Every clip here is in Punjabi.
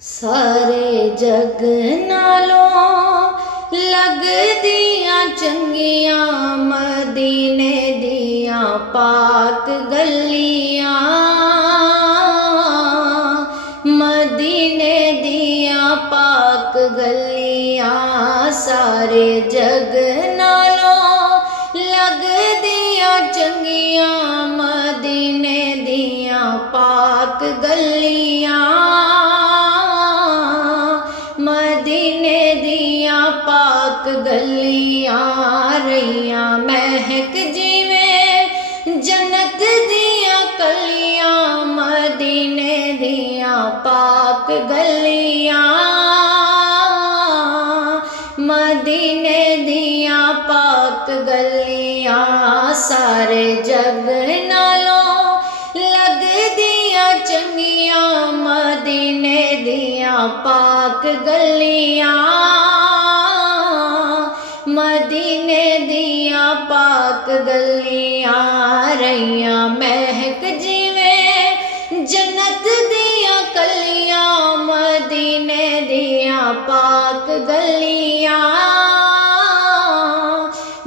ਸਾਰੇ ਜਗ ਨਾਲੋਂ ਲੱਗਦੀਆਂ ਚੰਗੀਆਂ ਮਦੀਨੇ ਦੀਆਂ ਪਾਕ ਗਲੀਆਂ, ਮਦੀਨੇ ਦੀਆਂ ਪਾਕ ਗਲੀਆਂ। ਸਾਰੇ ਜਗ ਨਾਲੋਂ ਲੱਗਦੀਆਂ ਚੰਗੀਆਂ ਮਦੀਨੇ ਦੀਆਂ ਪਾਕ ਗਲੀਆਂ, ਮਦੀਨੇ ਦੀਆਂ ਪਾਕ ਗਲੀਆਂ। ਰਹੀਆਂ ਮਹਿਕ ਜਿਵੇਂ ਜੰਨਤ ਦੀਆਂ ਕਲੀਆਂ ਮਦੀਨੇ ਦੀਆਂ ਪਾਕ ਗਲੀਆਂ, ਮਦੀਨੇ ਦੀਆਂ ਪਾਕ ਗਲੀਆਂ। ਸਾਰੇ ਜਗ ਨਾਲੋਂ ਲੱਗਦੀਆਂ ਚੰਗੀਆਂ ਮਦੀਨੇ ਦੀਆਂ ਪਾਕ ਗਲੀਆਂ, ਮਦੀਨੇ ਦੀਆਂ ਪਾਕ ਗਲੀਆਂ। ਰਹੀਆਂ ਮਹਿਕ ਜਿਵੇਂ ਜੰਨਤ ਦੀਆਂ ਕਲੀਆਂ ਮਦੀਨੇ ਦੀਆਂ ਪਾਕ ਗਲੀਆਂ,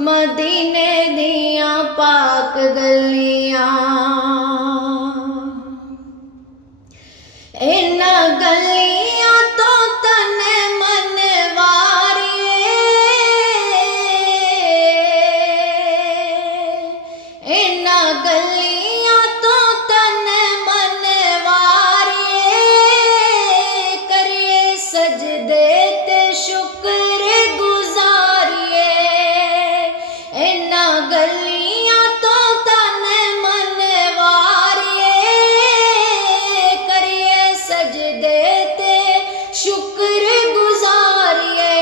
ਮਦੀਨੇ ਦੀਆਂ ਪਾਕ ਗਲੀਆਂ। ਇਹਨਾਂ ਗਲੀਆਂ ਤੋਂ ਤਨ ਮਨ ਵਾਰੀਏ, ਇਹਨਾਂ ਗਲੀਆਂ ਤੋਂ ਤਨ ਮਨ ਵਾਰੀਏ। ਕਰੀਏ ਸਜਦੇ ਤੇ ਸ਼ੁਕਰ ਗੁਜ਼ਾਰੀਏ, ਇਹਨਾਂ ਗਲੀਆਂ ਤੋਂ ਤਨ ਮਨ ਵਾਰੀਏ। ਕਰੀਏ ਸਜਦੇ ਤੇ ਸ਼ੁਕਰ ਗੁਜ਼ਾਰੀਏ।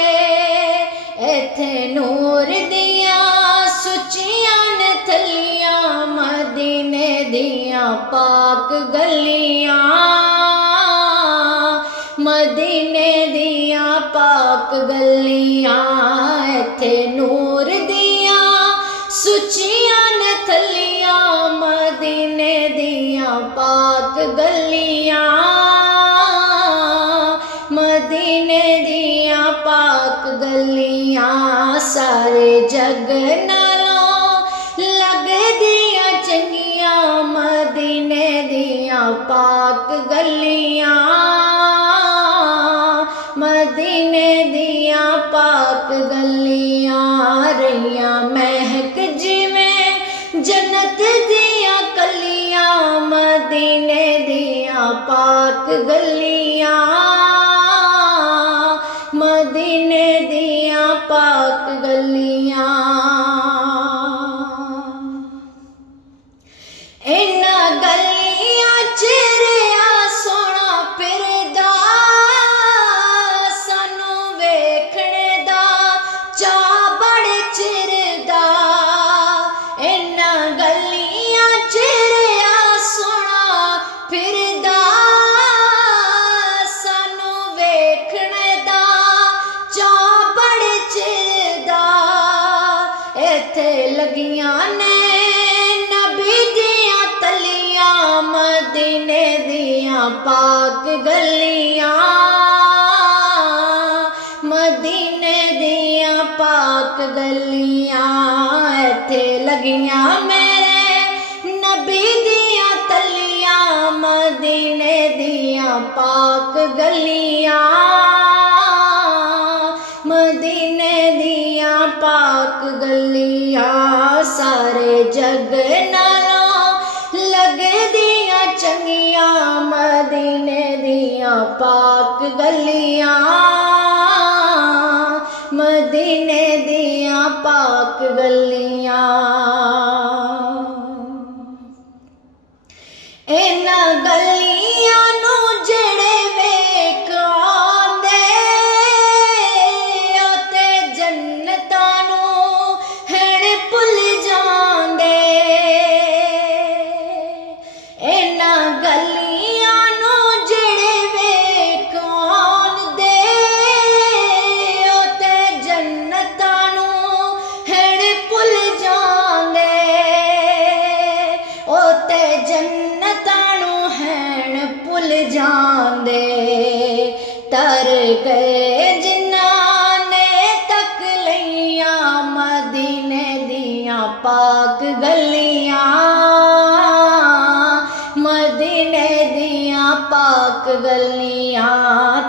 ਇੱਥੇ ਨੂਰ ਦੀਆਂ ਸੁੱਚੀਆਂ ਨੇ ਥਲੀਆਂ ਮਦੀਨੇ ਦੀਆਂ ਪਾਕ ਗਲੀਆਂ, ਮਦੀਨੇ ਦੀਆਂ ਪਾਕ ਗਲੀਆਂ। ਇੱਥੇ ਨੂਰ ਦੀਆਂ ਸੁੱਚੀਆਂ ਨੇ ਥਲੀਆਂ ਮਦੀਨੇ ਦੀਆਂ ਪਾਕ ਗਲੀਆਂ, ਮਦੀਨੇ ਦੀਆਂ ਪਾਕ ਗਲੀਆਂ। ਸਾਰੇ ਜਗ ਨਾਲੋਂ ਲੱਗਦੀਆਂ ਚੰਗੀਆਂ ਮਦੀਨੇ ਦੀਆਂ ਪਾਕ ਗਲੀਆਂ, ਮਦੀਨੇ ਦੀਆਂ ਪਾਕ ਗਲੀਆਂ। ਰਹੀਆਂ ਮਹਿਕ ਜਿਵੇਂ ਜੰਨਤ ਦੀਆਂ ਕਲੀਆਂ ਮਦੀਨੇ ਦੀਆਂ ਪਾਕ ਗਲੀਆਂ, ਮਦੀਨੇ ਦੀਆਂ ਪਾਕ ਗਲੀਆਂ। ਇਹਨਾਂ ਗਲੀਆਂ ਚ ਰਿਹਾ ਸੋਹਣਾ ਫਿਰਦਾ, ਸਾਨੂੰ ਵੇਖਣੇ ਦਾ ਚਾਅ ਬੜੇ ਚਿਰ ਦਾ। ਇਹਨਾਂ ਗਲੀਆਂ ਚ ਰਿਹਾ ਸੋਹਣਾ ਫਿਰਦਾ, ਸਾਨੂੰ ਵੇਖਣੇ ਦਾ ਚਾਅ ਬੜੇ ਚਿਰ ਦਾ। ਇੱਥੇ ਲੱਗੀਆਂ ਨੇ ਮਦੀਨੇ ਦੀਆਂ ਪਾਕ ਗਲੀਆਂ, ਮਦੀਨੇ ਦੀਆਂ ਪਾਕ ਗਲੀਆਂ। ਇੱਥੇ ਲੱਗੀਆਂ ਮੇਰੇ ਨਬੀ ਦੀਆਂ ਤਲੀਆਂ ਮਦੀਨੇ ਦੀਆਂ ਪਾਕ ਗਲੀਆਂ, ਮਦੀਨੇ ਦੀਆਂ ਪਾਕ ਗਲੀਆਂ। ਸਾਰੇ ਜਗ ਨਾਲੋਂ ਲੱਗਦੀਆਂ ਚੰਗੀਆਂ ਮਦੀਨੇ ਦੀਆਂ ਪਾਕ ਗਲੀਆਂ, ਮਦੀਨੇ ਦੀਆਂ ਪਾਕ ਗਲੀਆਂ। ਇਹਨਾਂ ਗਲੀਆਂ ਨੂੰ ਜਿਹੜੇ ਵੇਖ ਆਉਂਦੇ, ਉਹ ਤੇ ਜੰਨਤਾਂ ਨੂੰ ਹੈਣ ਭੁੱਲ ਜਾਂਦੇ। ਇਹਨਾਂ ਗਲੀਆਂ ਨੂੰ ਜਿਹੜੇ ਵੇਖ ਆਉਂਦੇ, ਉਹ ਤੇ ਜੰਨਤਾਂ ਨੂੰ ਹੈਣ ਭੁੱਲ तर गए जिन्हां ने तक लईयां मदीने दियां पाक गलियां मदीने दियां पाक गलियां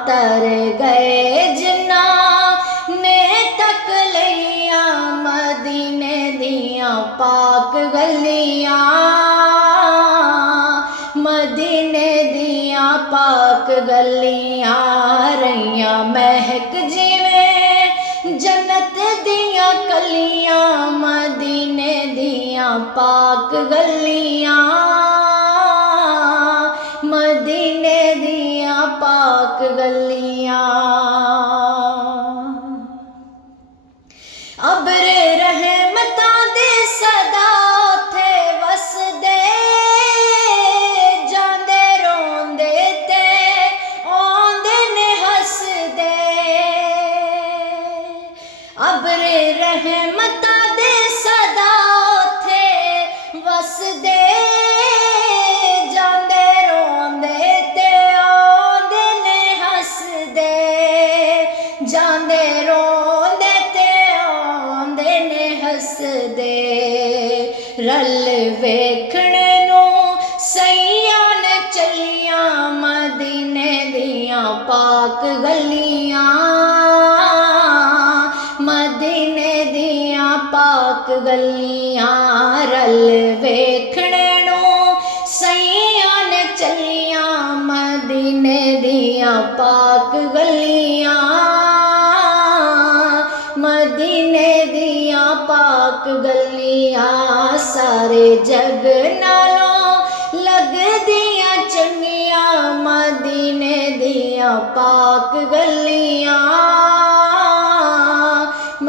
तर गए जिन्हां ने तक लईयां मदीने दियां पाक गलियां मदीने दियां पाक गलियां रहियां महक जिवें जन्नत दियां कलियां मदीने दियां पाक गलियां मदीने दियां पाक गलियां अबर रहमतां दे सदा उथे वसदे जांदे रोंदे ते आंदे ने हसदे अबर रहमतां दे सदा उथे वसदे जांदे रोंदे ते आंदे ने हसदे जांदे रोंदे ते आंदे ने हसदे रल वेखणे नूं सईयां ने चलियां मदीने दियां पाक गलियां मदीने दियां पाक गलियां रल वेखणे नूं सईयां ने चलियां मदीने दियां पाक गलियां मदीने दियां पाक गलियां सारे जग नालों लगदियां चंगियां मदीने दियां पाक गलियां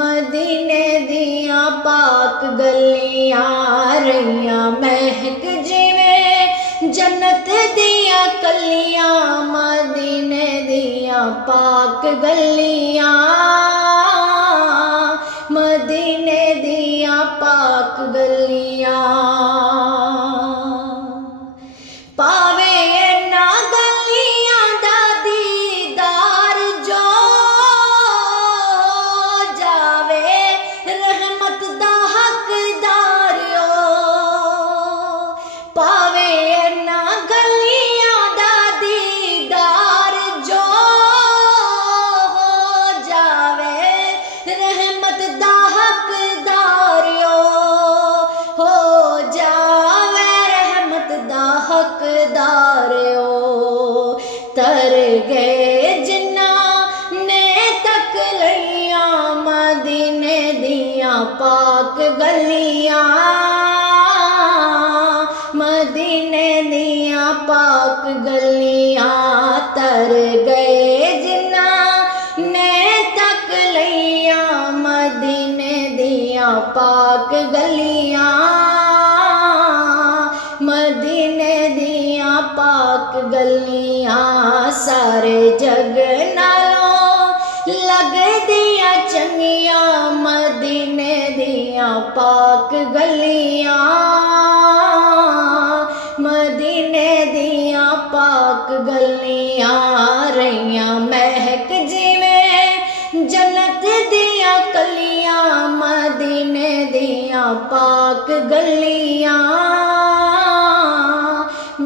मदीने दियां पाक गलियां रहियां महक जिवें जन्नत दियां कलियां मदीने दियां पाक गलियां मदीने दियां पाक गलियां पावे ना गलियां दा दीदार जो जावे रहमत दा हकदारियो पावे ना गलियां दा दीदार जो जावे रहमत दा हकदारियो हो जावे रहमत दा हकदारियो तर गए जिन्हां ने तक लईयां मदीने दियां पाक गलियां मदीने दियां पाक गलियां तर गए जिन्हां ने तक लईयां मदीने दियां पाक गलियां मदीने दियां पाक गलियां सारे जग नालों लगदियां चंगियां मदीने दियां पाक गलियां मदीने दियां पाक गलियां रहियां महक जिवें जन्नत दियां कलियां मदीने दियां पाक गलियां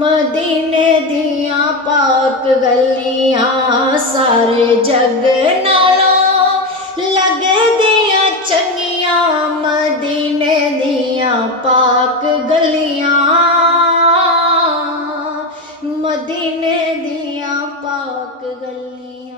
मदीने दियां पाक गलियां सारे जग नालों लगदियां चंगियां मदीने दियां पाक गलियां मदीने दियां पाक गलियां।